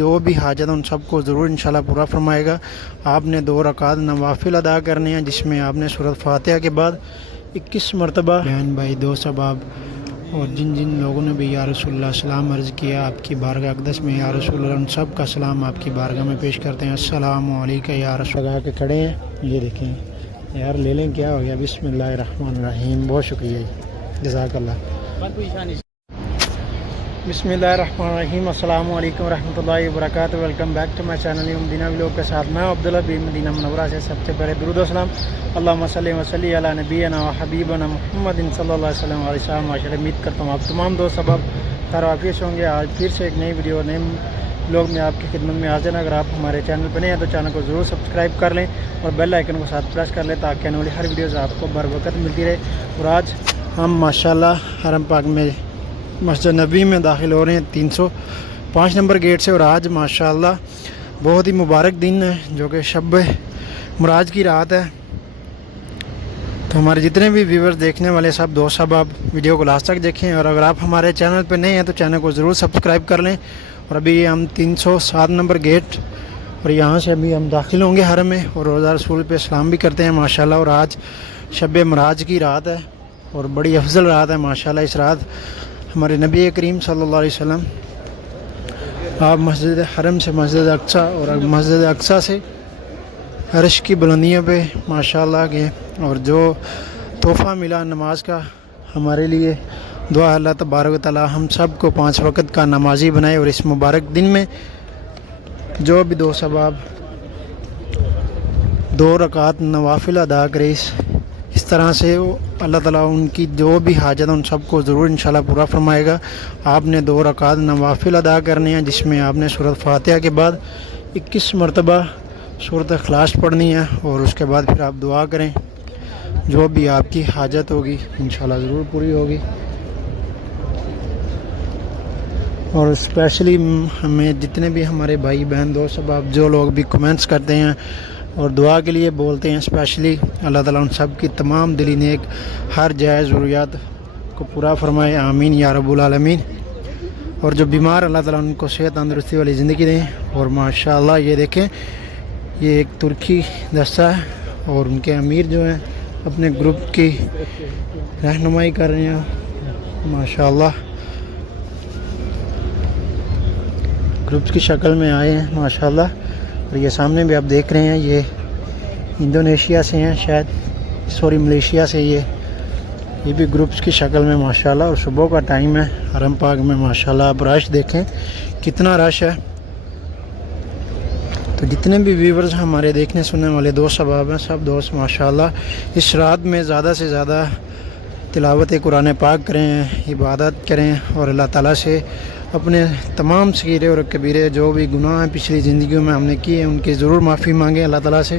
جو بھی حاجت ان سب کو ضرور انشاءاللہ پورا فرمائے گا۔ آپ نے 2 رکعت نوافل ادا کرنے ہیں جس میں آپ نے سورۃ فاتحہ کے بعد 21 مرتبہ بہن بھائی دوست احباب اور جن جن لوگوں نے بھی یا رسول اللہ سلام عرض کیا آپ کی بارگاہ اقدس میں، یا رسول اللہ ان سب کا سلام آپ کی بارگاہ میں پیش کرتے ہیں۔ السلام علیکم یا رسول اللہ کے کھڑے ہیں، یہ دیکھیں یار لے لیں، کیا ہو گیا؟ بسم اللہ الرحمن الرحیم، بہت شکریہ، جزاک اللہ۔ بسم اللہ الرحمن الرحیم، السلام علیکم ورحمۃ اللہ وبرکاتہ۔ Welcome back to my channel Madina vlog کے ساتھ میں عبداللہ بن مدینہ منورہ سے سب سے پہلے درود و سلام اللہم صلی وسلم علی نبینا و حبیبنا محمد صلی اللہ علیہ وسلم علیہ السلام معاشرہ۔ امید کرتا ہوں آپ تمام دوست احباب خیر وافیت ہوں گے۔ آج پھر سے ایک نئی ویڈیو نئے لوگ میں آپ کی خدمت میں حاضر ہیں۔ اگر آپ ہمارے چینل پہ نہیں ہیں تو چینل کو ضرور سبسکرائب کر لیں اور بیل آئیکن کو ساتھ پریس کر لیں تاکہ آنے والی ہر ویڈیوز آپ کو بر وقت ملتی رہے۔ اور آج ہم ماشاءاللہ حرم پاک میں مسجد نبوی میں داخل ہو رہے ہیں 305 نمبر گیٹ سے، اور آج ماشاءاللہ بہت ہی مبارک دن ہے جو کہ شب معراج کی رات ہے۔ تو ہمارے جتنے بھی ویورز دیکھنے والے سب دوست احباب ویڈیو کو لاسٹ تک دیکھیں، اور اگر آپ ہمارے چینل پہ نہیں ہیں تو چینل کو ضرور سبسکرائب کر لیں۔ اور ابھی ہم 307 نمبر گیٹ اور یہاں سے ابھی ہم داخل ہوں گے حرم میں، اور روزہ رسول پہ سلام بھی کرتے ہیں ماشاءاللہ۔ اور آج شب معراج کی رات ہے اور بڑی افضل رات ہے ماشاءاللہ۔ اس رات ہمارے نبی کریم صلی اللہ علیہ وسلم آپ مسجد حرم سے مسجد اقصیٰ اور مسجد اقصیٰ سے عرش کی بلندیوں پہ ماشاءاللہ گئے، اور جو تحفہ ملا نماز کا ہمارے لیے دعا اللہ تبارک و تعالی ہم سب کو 5 وقت کا نمازی بنائے۔ اور اس مبارک دن میں جو بھی دوست احباب 2 رکعت نوافل ادا کرے اس طرح سے اللہ تعالیٰ ان کی جو بھی حاجت ان سب کو ضرور انشاءاللہ پورا فرمائے گا۔ آپ نے 2 رکعت نوافل ادا کرنے ہیں جس میں آپ نے سورۃ فاتحہ کے بعد 21 مرتبہ سورۃ اخلاص پڑھنی ہے، اور اس کے بعد پھر آپ دعا کریں، جو بھی آپ کی حاجت ہوگی انشاءاللہ ضرور پوری ہوگی۔ اور اسپیشلی ہمیں جتنے بھی ہمارے بھائی بہن دوست احباب جو لوگ بھی کمنٹس کرتے ہیں اور دعا کے لیے بولتے ہیں، اسپیشلی اللہ تعالیٰ ان سب کی تمام دلی نیک ہر جائز ضروریات کو پورا فرمائے، آمین یا رب العالمین۔ اور جو بیمار اللہ تعالیٰ ان کو صحت تندرستی والی زندگی دیں۔ اور ماشاءاللہ یہ دیکھیں یہ ایک ترکی دستہ ہے اور ان کے امیر جو ہیں اپنے گروپ کی رہنمائی کر رہے ہیں ماشاءاللہ، گروپس کی شکل میں آئے ہیں ماشاءاللہ۔ اور یہ سامنے بھی آپ دیکھ رہے ہیں یہ انڈونیشیا سے ہیں شاید، سوری ملیشیا سے، یہ بھی گروپس کی شکل میں ماشاءاللہ۔ اور صبح کا ٹائم ہے حرم پاک میں ماشاءاللہ، آپ رش دیکھیں کتنا رش ہے۔ تو جتنے بھی ویورز ہمارے دیکھنے سننے والے دوست احباب ہیں سب دوست ماشاءاللہ اس رات میں زیادہ سے زیادہ تلاوت قرآن پاک کریں، عبادت کریں، اور اللہ تعالیٰ سے اپنے تمام صغیرے اور کبیرے جو بھی گناہ ہیں پچھلی زندگیوں میں ہم نے کیے ہیں ان کی ضرور معافی مانگیں اللہ تعالیٰ سے،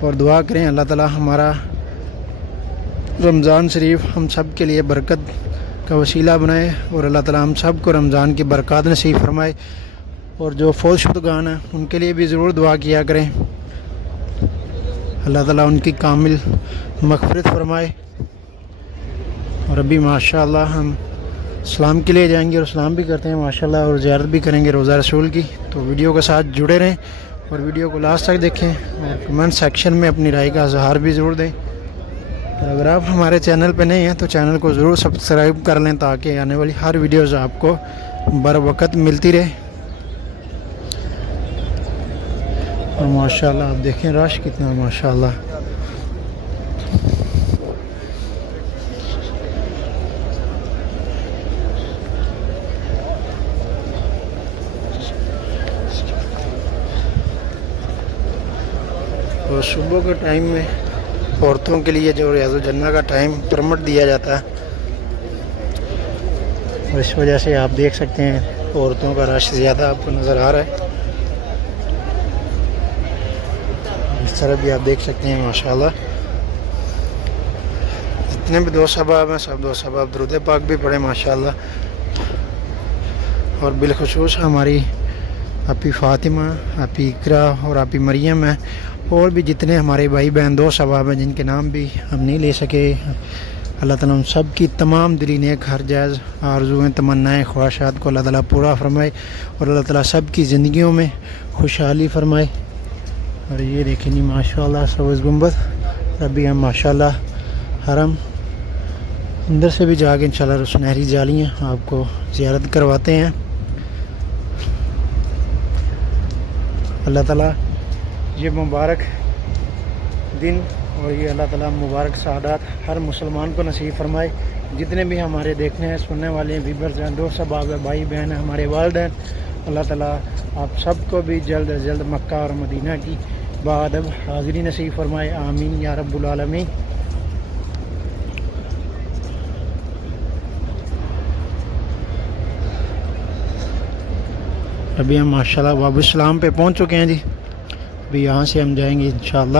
اور دعا کریں اللہ تعالیٰ ہمارا رمضان شریف ہم سب کے لیے برکت کا وسیلہ بنائے، اور اللہ تعالیٰ ہم سب کو رمضان کی برکات نصیب فرمائے۔ اور جو فوت شدگان ہیں ان کے لیے بھی ضرور دعا کیا کریں، اللہ تعالیٰ ان کی کامل مغفرت فرمائے۔ اور ابھی ماشاءاللہ ہم سلام کے لیے جائیں گے اور سلام بھی کرتے ہیں ماشاءاللہ، اور زیارت بھی کریں گے روزہ رسول کی۔ تو ویڈیو کے ساتھ جڑے رہیں اور ویڈیو کو لاسٹ تک دیکھیں، اور کمنٹ سیکشن میں اپنی رائے کا اظہار بھی ضرور دیں۔ اور اگر آپ ہمارے چینل پہ نہیں ہیں تو چینل کو ضرور سبسکرائب کر لیں تاکہ آنے والی ہر ویڈیوز آپ کو بر وقت ملتی رہے۔ اور ماشاءاللہ آپ دیکھیں رش کتنا ماشاءاللہ۔ اور صبح کے ٹائم میں عورتوں کے لیے جو ریاض الجنہ کا ٹائم پرمٹ دیا جاتا ہے، اور اس وجہ سے آپ دیکھ سکتے ہیں عورتوں کا رش زیادہ آپ کو نظر آ رہا ہے۔ اس طرح بھی آپ دیکھ سکتے ہیں ماشاءاللہ جتنے بھی دوست احباب ہیں سب دوست احباب درود پاک بھی پڑھیں ماشاءاللہ۔ اور بالخصوص ہماری آپی فاطمہ، آپی اقرا اور آپی مریم ہیں، اور بھی جتنے ہمارے بھائی بہن دوست احباب ہیں جن کے نام بھی ہم نہیں لے سکے، اللہ تعالیٰ ہم سب کی تمام دلی نیک ہر جائز آرزویں تمنائیں خواہشات کو اللہ تعالیٰ پورا فرمائے اور اللہ تعالیٰ سب کی زندگیوں میں خوشحالی فرمائے۔ اور یہ دیکھیں جی ماشاء اللہ سبز گنبد، ابھی ہم ماشاء اللہ حرم اندر سے بھی جا کے انشاءاللہ سنہری جالیاں آپ کو زیارت کرواتے ہیں۔ اللہ تعالیٰ یہ مبارک دن اور یہ اللہ تعالیٰ مبارک سعادات ہر مسلمان کو نصیب فرمائے۔ جتنے بھی ہمارے دیکھنے ہیں سننے والے ہیں، ویورز ہیں، دوست احباب ہیں، بھائی بہن ہیں، ہمارے والدین، اللہ تعالیٰ آپ سب کو بھی جلد از جلد مکہ اور مدینہ کی بادب حاضری نصیب فرمائے، آمین یا رب العالمین۔ ابھی ہم ماشاءاللہ باب السلام پہ پہنچ چکے ہیں جی، ابھی یہاں سے ہم جائیں گے انشاءاللہ۔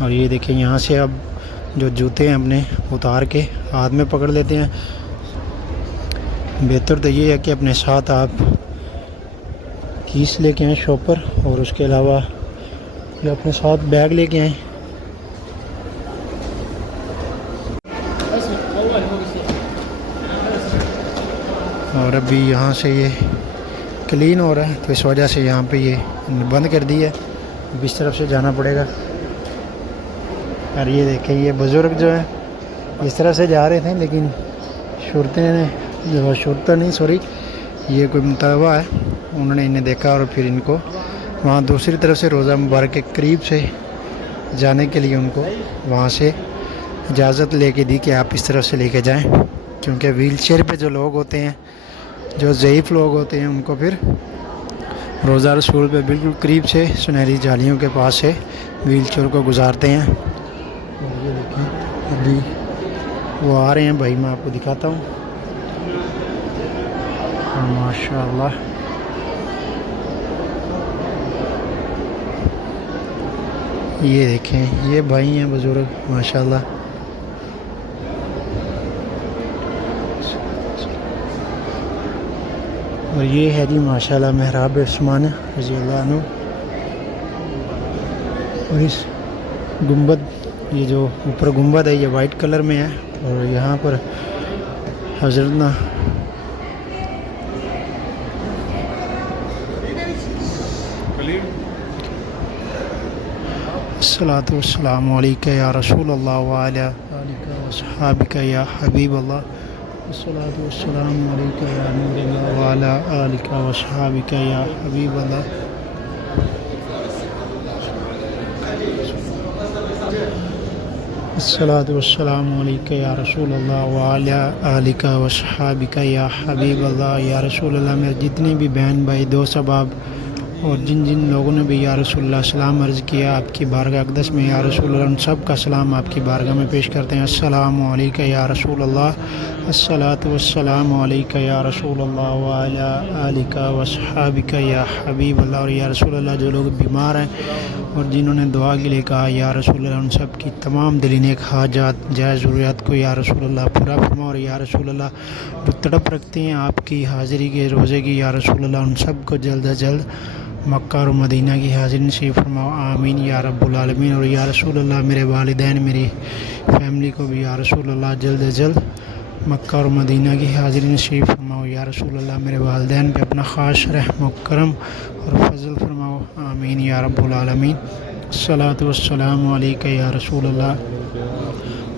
اور یہ دیکھیں یہاں سے اب جو جوتے ہیں اپنے اتار کے ہاتھ میں پکڑ لیتے ہیں۔ بہتر تو یہ ہے کہ اپنے ساتھ آپ کیس لے کے آئیں شاپر، اور اس کے علاوہ یہ اپنے ساتھ بیگ لے کے آئیں۔ اور ابھی یہاں سے یہ کلین ہو رہا ہے تو اس وجہ سے یہاں پہ یہ بند کر دی ہے، اب اس طرف سے جانا پڑے گا۔ اور یہ دیکھیں یہ بزرگ جو ہیں اس طرف سے جا رہے تھے، لیکن یہ کوئی مطالبہ ہے، انہوں نے انہیں دیکھا اور پھر ان کو وہاں دوسری طرف سے روضہ مبارک کے قریب سے جانے کے لیے ان کو وہاں سے اجازت لے کے دی کہ آپ اس طرف سے لے کے جائیں، کیونکہ ویل چیئر پہ جو لوگ ہوتے ہیں، جو ضعیف لوگ ہوتے ہیں، ان کو پھر روضہ رسول پہ بالکل قریب سے سنہری جالیوں کے پاس سے ویل چیئر کو گزارتے ہیں۔ اور یہ دیکھیں ابھی وہ آ رہے ہیں بھائی، میں آپ کو دکھاتا ہوں۔ اور ماشاء اللہ یہ دیکھیں یہ بھائی ہیں بزرگ ماشاء اللہ۔ اور یہ ہے جی ماشاء اللہ محراب عثمان رضی اللہ عنہ، اور اس گنبد یہ جو اوپر گنبد ہے یہ وائٹ کلر میں ہے، اور یہاں پر حضرت الصلاۃ والسلام علیکہ یا رسول اللہ وعلی آلک وصحابک یا حبیب اللہ، الصلاۃ والسلام علیکہ یا نور اللہ وعلی آلک وصحابک یا حبیب اللہ۔ الصلاۃ والسلام علیکہ یا رسول اللہ وعلی آلک وصحابک یا حبیب اللہ۔ یا رسول اللہ، میرے جتنے بھی بہن بھائی دوست احباب اور جن جن لوگوں نے بھی یا رسول اللہ سلام عرض کیا آپ کی بارگاہ اقدس میں، یا رسول اللہ ان سب کا سلام آپ کی بارگاہ میں پیش کرتے ہیں۔ السلام علیکہ یا رسول اللہ، الصلاۃ والسلام علیکہ یا رسول اللہ وعلی آلک وصحابک یا حبیب اللہ۔ اور یا رسول اللہ جو لوگ بیمار ہیں اور جنہوں نے دعا کے لیے کہا یا رسول اللہ، ان سب کی تمام دلی نیک حاجات جائز ضروریات کو یا رسول اللہ پورا فرما۔ اور یا رسول اللہ جو تڑپ رکھتے ہیں آپ کی حاضری کے روزے کی، یا رسول اللہ ان سب کو جلد از جلد مکہ اور مدینہ کی حاضری نصیب فرماؤ، آمین یا رب العالمین۔ اور یا رسول اللہ میرے والدین میری فیملی کو بھی یا رسول اللہ جلد از جلد مکہ اور مدینہ کی حاضری نصیب فرماؤ، یا رسول اللہ میرے والدین پہ اپنا خاص رحم و کرم اور فضل فرماؤ، آمین یا رب العالمین۔ الصلاۃ والسلام علیکہ یا رسول اللہ،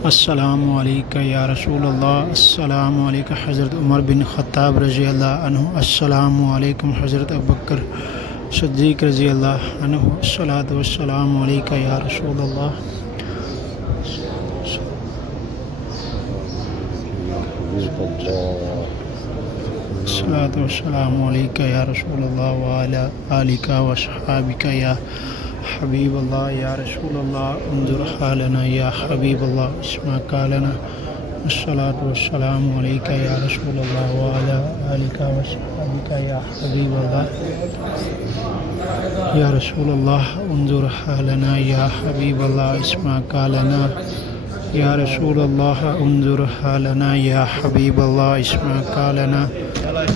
السلام علیکہ یا رسول اللہ، السلام علیکہ حضرت عمر بن خطاب رضی اللہ عنہ، السلام علیکم حضرت ابوبکر صدیق رضی اللہ عنہ، الصلاۃ والسلام علیکہ یا رسول اللہ۔ الصلاۃ والسلام علیکہ یا رسول اللہ وعلی آلک وصحابک یا حبیب اللہ۔ یا رسول اللہ انظر حالنا یا حبیب اللہ اسمع قالنا، الصلاۃ والسلام علیکہ یا رسول اللہ وعلی آلک وصحابک یا حبیب اللہ۔ یا رسول اللہ انظر حالنا یا حبیب اللہ اسمع قالنا، یا رسول اللہ انظر حالنا یا حبیب اللہ اسمع قالنا،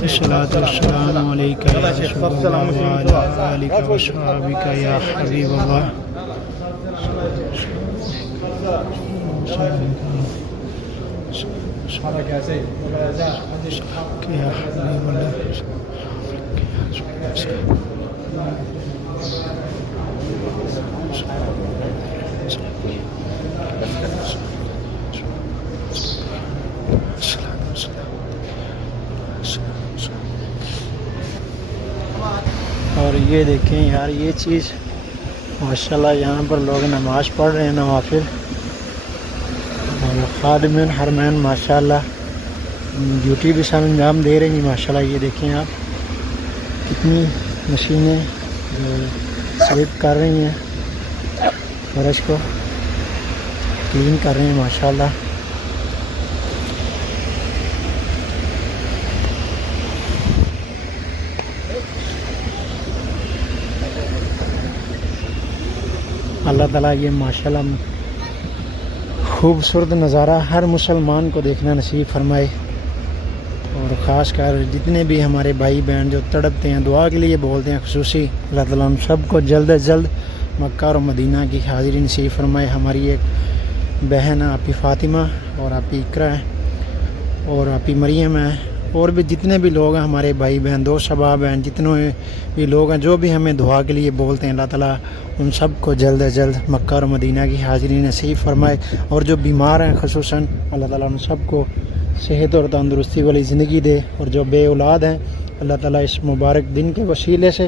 الصلاۃ والسلام علیکہ یا رسول اللہ وعلی آلک وصحابک یا حبیب اللہ۔ اور یہ دیکھیں یار یہ چیز ماشاءاللہ یہاں پر لوگ نماز پڑھ رہے ہیں نوافل، اور خادم الحرمین ماشاءاللہ ڈیوٹی بھی سب انجام دے رہی ہیں ماشاءاللہ۔ یہ دیکھیں آپ کتنی مشینیں سلیپ کر رہی ہیں، فرش کو کلین کر رہے ہیں ماشاءاللہ۔ اللہ تعالیٰ یہ ماشاءاللہ خوبصورت نظارہ ہر مسلمان کو دیکھنا نصیب فرمائے، اور خاص کر جتنے بھی ہمارے بھائی بہن جو تڑپتے ہیں دعا کے لیے بولتے ہیں خصوصی، اللہ تعالیٰ ہم سب کو جلد از جلد مکہ اور مدینہ کی حاضری نصیب فرمائے۔ ہماری ایک بہن آپی فاطمہ اور آپی اقرا ہے اور آپی مریم ہے، اور بھی جتنے بھی لوگ ہیں ہمارے بھائی بہن دوست احباب ہیں، جتنے بھی لوگ ہیں جو بھی ہمیں دعا کے لیے بولتے ہیں، اللہ تعالیٰ ان سب کو جلد از جلد مکہ اور مدینہ کی حاضری نصیب فرمائے، اور جو بیمار ہیں خصوصاً اللہ تعالیٰ ان سب کو صحت اور تندرستی والی زندگی دے، اور جو بے اولاد ہیں اللہ تعالیٰ اس مبارک دن کے وسیلے سے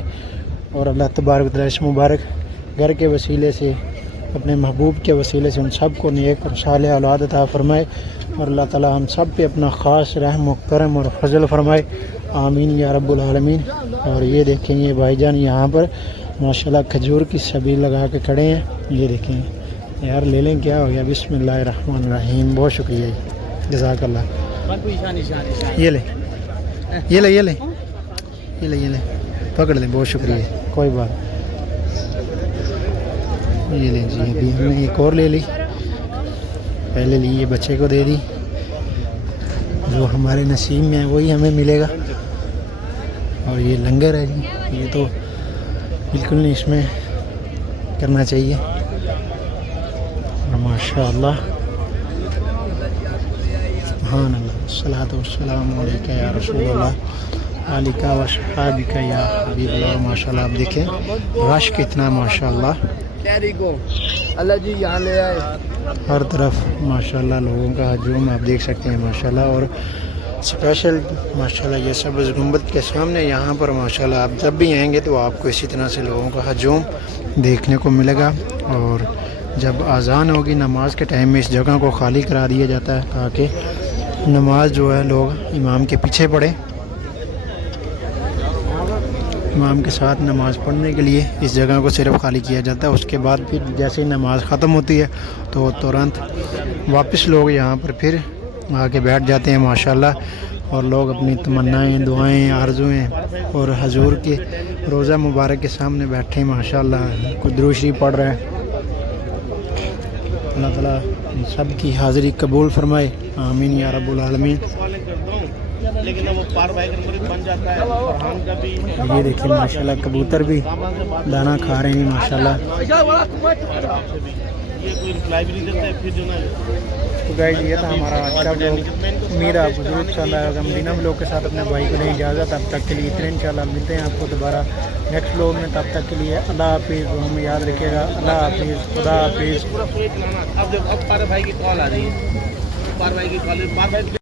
اور اللہ تبارک تعالیٰ اس مبارک گھر کے وسیلے سے اپنے محبوب کے وسیلے سے ان سب کو نیک اور صالح اولاد عطا فرمائے، اور اللہ تعالیٰ ہم سب پہ اپنا خاص رحم و کرم اور فضل فرمائے، آمین یا رب العالمین۔ اور یہ دیکھیں یہ بھائی جان یہاں پر ماشاءاللہ کھجور کی سبیل لگا کے کھڑے ہیں، یہ دیکھیں یار لے لیں کیا ہو گیا، بسم اللہ الرحمن الرحیم، بہت شکریہ جی، جزاک اللہ۔ یہ لیں یہ لیں یہ لیں یہ لیں یہ لیں پکڑ لیں، بہت شکریہ، کوئی بات، یہ لیں جی، ابھی ہم نے ایک اور لے لی، پہلے لی یہ بچے کو دے دی، جو ہمارے نصیب میں ہے وہی ہمیں ملے گا۔ اور یہ لنگر ہے جی، یہ تو بالکل نہیں اس میں کرنا چاہیے، اور ماشاء اللہ سبحان اللہ، الصلاۃ والسلام علیکہ یا رسول اللہ علیکہ و صحابکہ یا حبیب اللہ۔ ماشاء اللہ آپ دیکھیں رش کتنا ماشاء اللہ، اللہ جی یہاں لے آئے، ہر طرف ماشاءاللہ لوگوں کا ہجوم آپ دیکھ سکتے ہیں ماشاءاللہ، اور اسپیشل ماشاءاللہ یہ سبز گنبد کے سامنے یہاں پر ماشاءاللہ آپ جب بھی آئیں گے تو آپ کو اسی طرح سے لوگوں کا ہجوم دیکھنے کو ملے گا، اور جب اذان ہوگی نماز کے ٹائم میں اس جگہ کو خالی کرا دیا جاتا ہے تاکہ نماز جو ہے لوگ امام کے پیچھے پڑھیں، امام کے ساتھ نماز پڑھنے کے لیے اس جگہ کو صرف خالی کیا جاتا ہے۔ اس کے بعد پھر جیسے ہی نماز ختم ہوتی ہے تو ترنت واپس لوگ یہاں پر پھر آ کے بیٹھ جاتے ہیں ماشاءاللہ، اور لوگ اپنی تمنائیں، دعائیں، آرزویں اور حضور کے روضہ مبارک کے سامنے بیٹھے ماشاءاللہ، کوئی درود شریف پڑھ رہا ہے۔ اللہ تعالیٰ ان سب کی حاضری قبول فرمائے، آمین یا رب العالمین۔ لیکن وہ پار بن جاتا ہے، یہ دیکھیں ماشاءاللہ کبوتر بھی دانا کھا رہے ہیں ماشاءاللہ۔ یہ کوئی رپلائی بھی نہیں دیتا ہے پھر جو نا۔ تو گائز یہ تھا ہمارا آج کا بلاگ، امید ہے آپ کو ضرور پسند آئے گا۔ مدینہ بلاگ کے ساتھ اپنے بھائی کو دیں اجازت، تب تک کے لیے اتنے، انشاءاللہ ملتے ہیں آپ کو دوبارہ نیکسٹ بلاگ میں، تب تک کے لیے اللہ حافظ، وہ ہمیں یاد رکھے گا، اللہ حافظ، خدا حافظ۔ اب دیکھو اب پارے بھائی کی کال آ رہی ہے، پار بھائی کی کال،